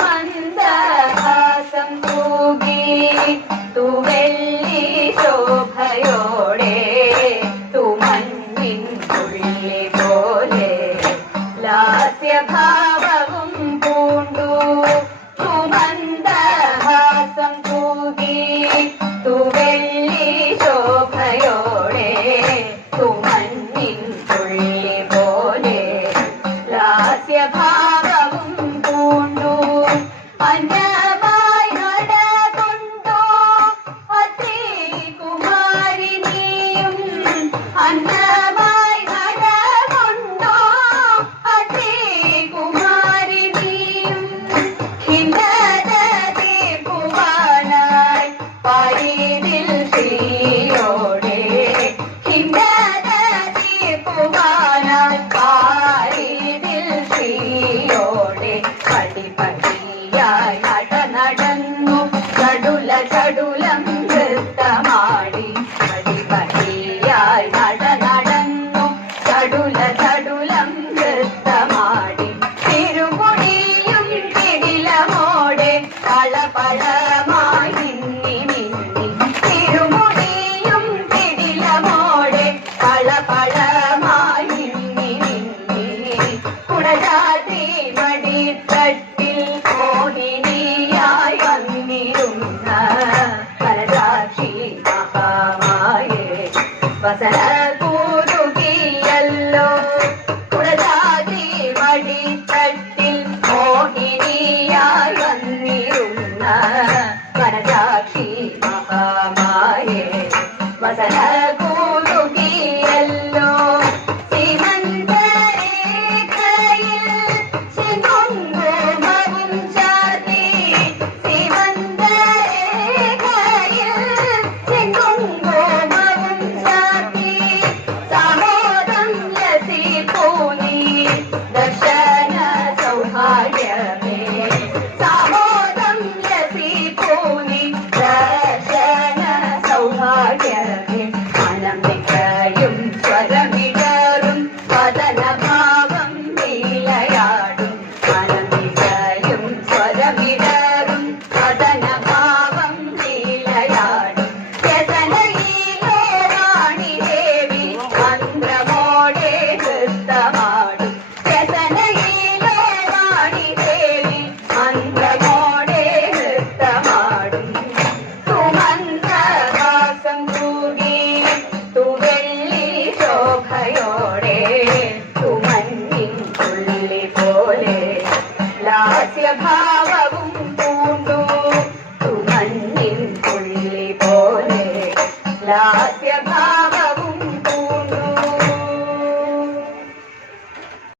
മന്ദഹാസം തൂകി തുവെള്ളി ശോഭയോടെ തുമഞ്ഞിൻ തുള്ളി പോലെ ലാസ്യഭാവ പഴമായി മിന്നി മിന്നി. തിരുമുടിയും തിടിലമോടെ പഴ പഴമായി മിന്നി മിന്നി. കുടജാതി മടിത്തട്ട് ശോഭയോടെ തുമഞ്ഞിൻകുള്ളി പോലെ ലാസ്യഭാവവും പൂണ്ടു. തുമഞ്ഞിൻകുള്ളി പോലെ ലാസ്യഭാവം